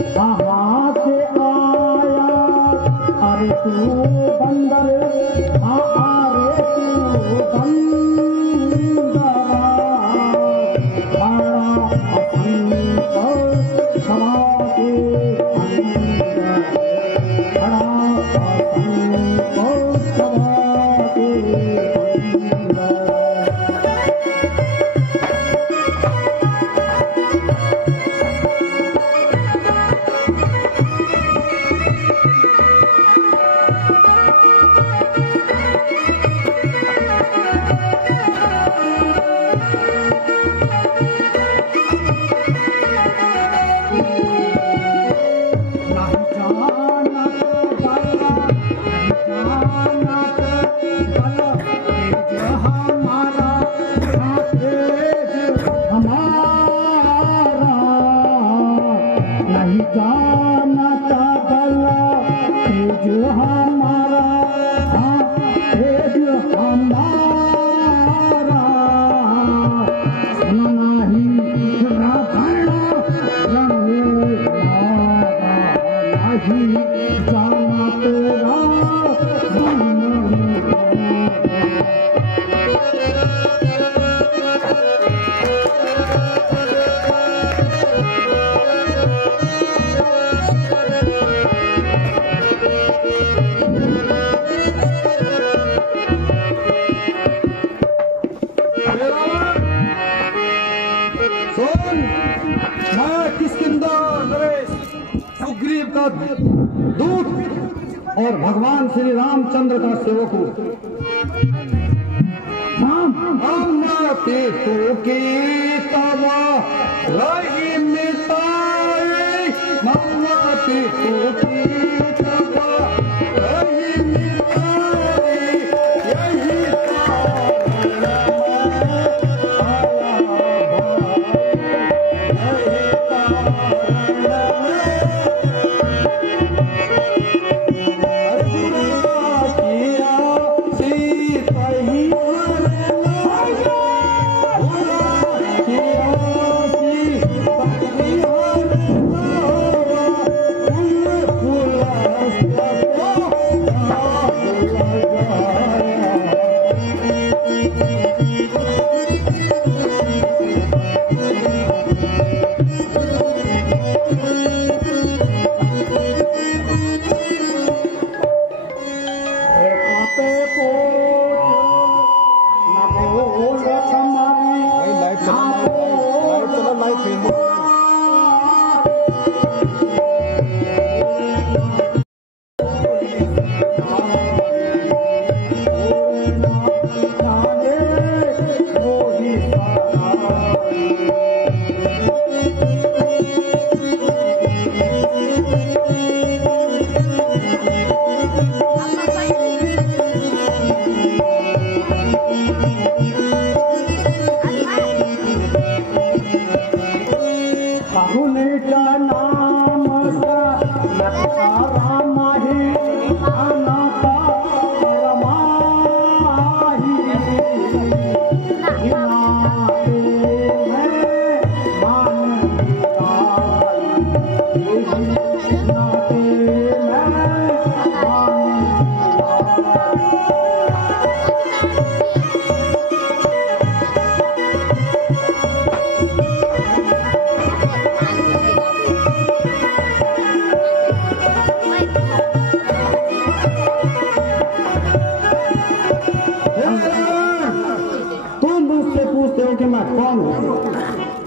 कहाँ से आया अरे तू बंदर अरे तू बंदरा खड़ा असंत सभा के अंदर खड़ा असंत सभा के अंदर। दूत और भगवान श्री रामचंद्र का सेवक हूँ। तो के तब रही मिताई मामा पे तो के तब रही मिताई यही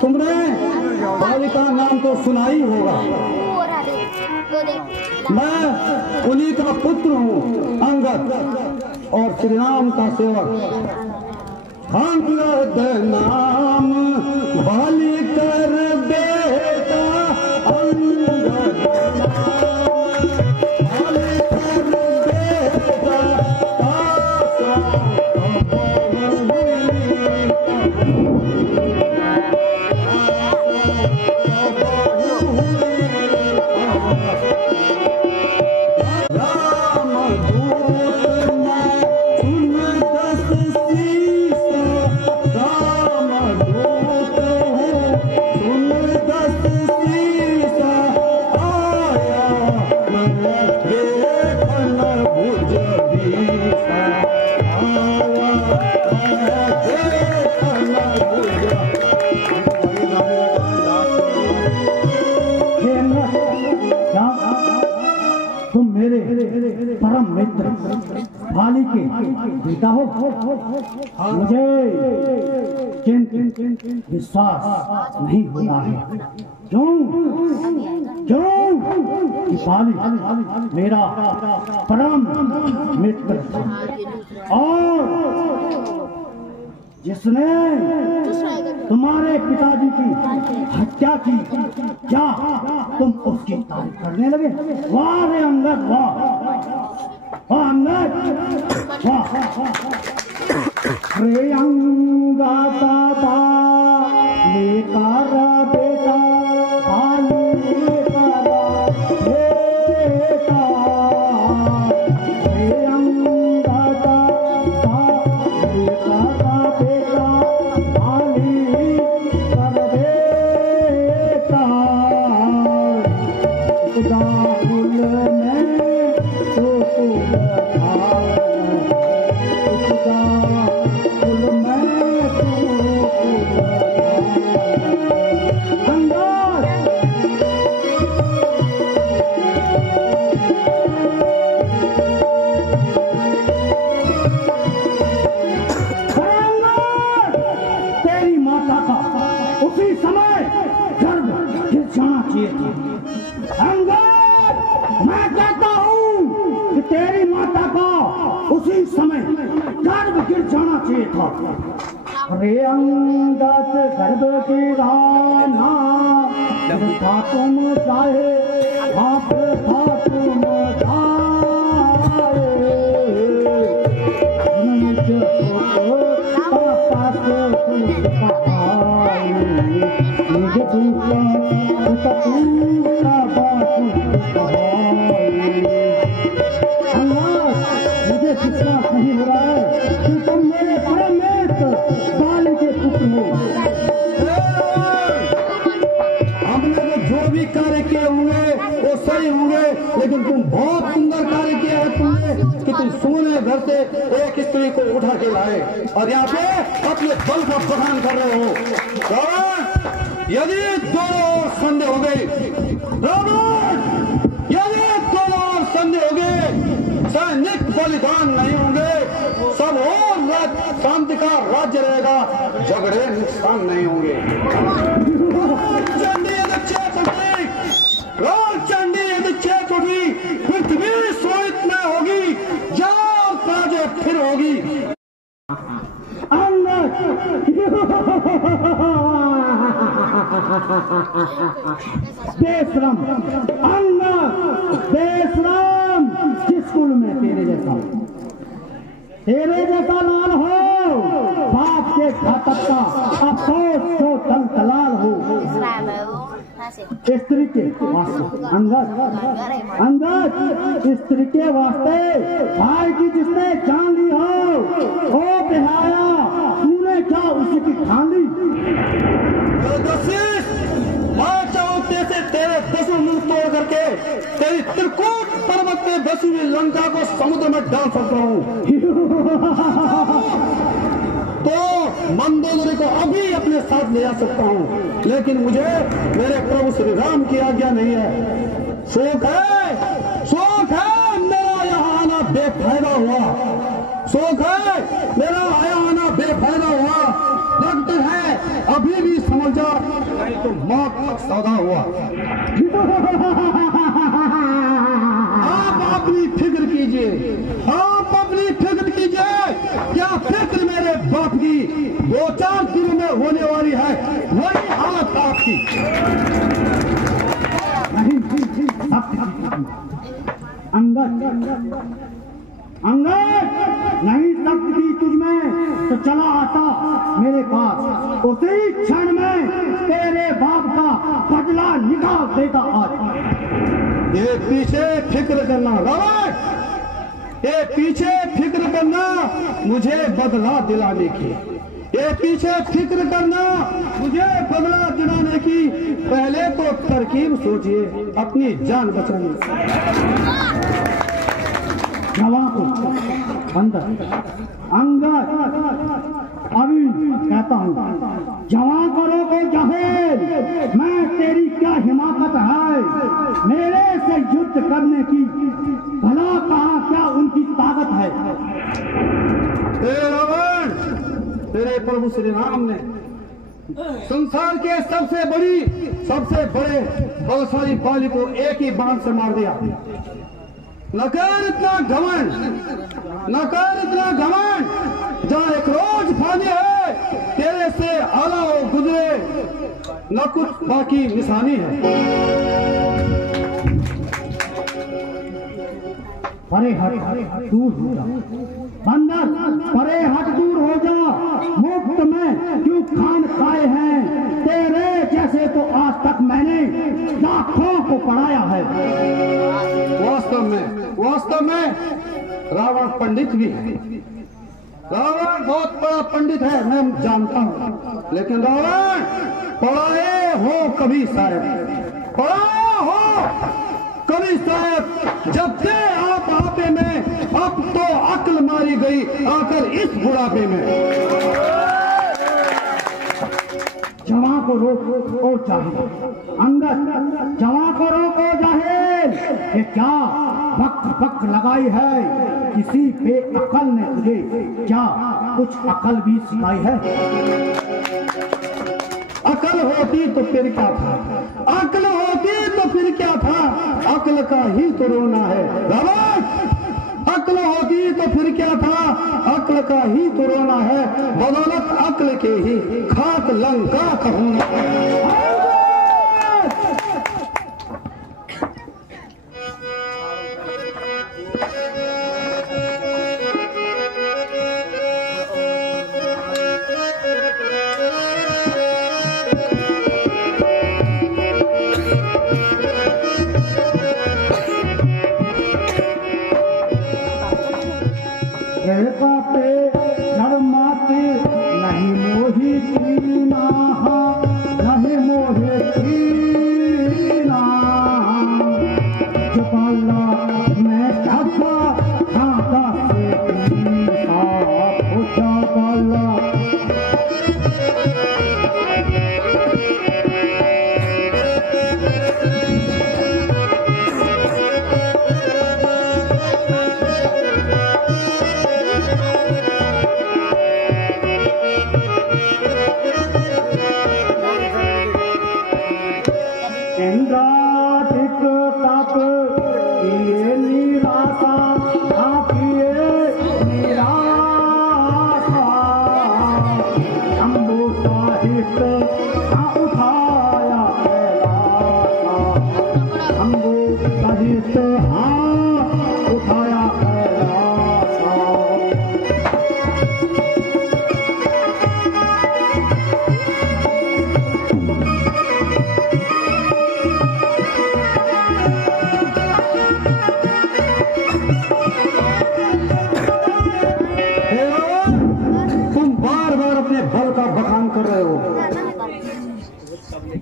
तुमने बालिका नाम तो सुना ही होगा। मैं उन्हीं का पुत्र हूँ अंगद और श्री राम का सेवक। अंगद नाम बाली कर बेटा अंगद बाली कर बेटा मित्र बाली के बेटा हो। मुझे विश्वास नहीं होता है। क्यों कि बाली मेरा परम मित्र और जिसने तुम्हारे पिताजी की हत्या की, क्या तुम उसकी तारीफ करने लगे? वाह रे अंगद, वाह वाह अंगद, वाह। रे अंगद लेकर बेटा बाली लेकर बेटा, रे अंगद मैं कहता हूँ कि तेरी माता का उसी समय गर्भ गिर जाना चाहिए था। रे अंगद गर्भ गिराना था तुम चाहे, बाप था तुम मुझे विश्वास नहीं हो रहा है कि तुम मेरे परम मित्र बाली के पुत्र हो। हमने तो जो भी कार्य किए होंगे वो सही होंगे, लेकिन तुम बहुत सुंदर कार्य किया है तुमने कि तुम सोने घर से एक स्त्री को उठा के लाए और यहाँ पे अपने बल का प्रदान कर रहे हो। यदि दो संदेह हो गए, यदि दो संदेह हो गए, सैनिक बलिदान नहीं होंगे, सब और शांति का राज्य रहेगा, झगड़े नुकसान नहीं होंगे। चंडी चंडी पृथ्वी सोइत न होगी, जाओ ताजे फिर होगी। बेशरम अंगद, बेशरम, स्कूल में तेरे जैसा लाल हो, बाप के घातक का अफसोस तो दलाल हो। स्त्री के वास्ते अंगद स्त्री के वास्ते भाई की जिसने जान ली हो, ओ बेहाया, तूने क्या उसी की ठान ली? तेरे दसों मुंह तोड़ करके तेरी त्रिकूट पर्वत पे बसी हुई लंका को समुद्र में डाल सकता हूँ। तो मंदोदरी को अभी अपने साथ ले जा सकता हूँ, लेकिन मुझे मेरे प्रभु श्री राम की आज्ञा नहीं है। शोक है मेरा यहाँ आना बेफायदा हुआ, शोक है मेरा यहाँ आना बेफायदा हुआ। लगता है अभी भी समझ जा, नहीं तो मौत का सौदा हुआ। आप अपनी फिक्र कीजिए, क्या फिक्र मेरे बाप की 2-4 दिनों में होने वाली है, वही हालत आपकी नहीं। अंगद नहीं शक्ति थी तुझमें तो चला आता मेरे पास, उसी क्षण में तेरे बाप का बदला निकाल देता। आज ये पीछे फिक्र करना ये पीछे फिक्र करना मुझे बदला दिलाने की, ये पीछे फिक्र करना मुझे बदला दिलाने की। पहले तो तरकीब सोचिए अपनी जान बचाने। जवां को अंदर अंगद अभी कहता हूँ, जवां करो के जहेल, मैं तेरी क्या हिमाकत है मेरे से युद्ध करने की? भला कहा क्या उनकी प्रभु श्री राम ने संसार के सबसे बड़े बलशाली बाली को एक ही बाण से मार दिया। न कर इतना घमंड, जहाँ एक रोज फाने है तेरे से आला हो गुजरे, न कुछ बाकी निशानी है। परे हट दूर हो जा बंदर, परे हट दूर हो जा। मुफ्त में क्यों खान खाए हैं, तेरे जैसे तो आज तक मैंने लाखों को पढ़ाया है। वास्तव में रावण पंडित भी है। रावण बहुत बड़ा पंडित है, मैं जानता हूँ, लेकिन रावण पढ़ाए हो कभी साहब, पढ़ाए हो कभी साहब। जब से आप आपे में, अब तो अक्ल मारी गई आकर इस बुढ़ापे में। जवां को रोको चाहिए अंगद, जवां को रोको जाहिल। ये क्या वक्त लगाई है, किसी बेअकल ने तुझे क्या कुछ अकल भी सिखाई है? अकल होती तो फिर क्या था, अकल होती तो फिर क्या था, अकल का ही तो रोना है रावण। अकल होती तो फिर क्या था, अकल का ही तो रोना है, बदौलत अकल के ही खाक लंका का होना है।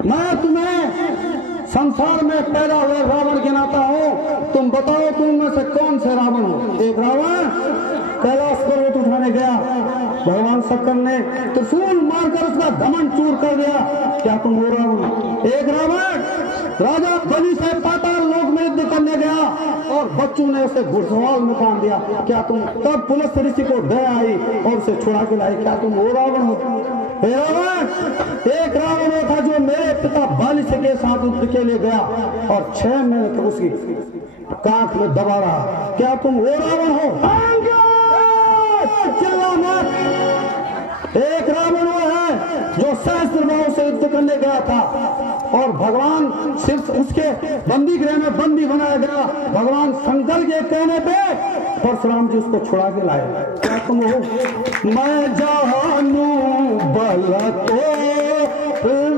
मैं तुम्हें संसार में पैदा हुए रावण गिनाता हूँ, तुम बताओ तुम में से कौन से रावण हो? एक रावण कैलाश पर्वत उठाने गया, भगवान शंकर ने त्रिशूल मारकर उसका घमंड चूर कर दिया, क्या तुम हो रावण? एक रावण राजा बलि से पाताल लोक में युद्ध करने गया और बच्चों ने उसे घुड़सवार में बांध दिया, क्या तुम? तब पुलिस ऋषि को दया आई और उसे छुड़ा के लाई, क्या तुम वो रावण हो? रावण, एक रावण वो था जो मेरे पिता बाली के साथ युद्ध के लिए गया और 6 महीने तक उसकी कांख में दबा रहा, क्या तुम वो रावण हो? चिल्ला मत। एक रावण वो है जो सहस्त्र भाव से युद्ध करने गया था और भगवान सिर्फ उसके बंदी गृह में बंदी बनाया गया, भगवान शंकर के कहने पे परशुराम जी उसको छुड़ा के लाए, क्या तुम हो? मैं जानू बल तो बल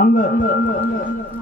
अंगद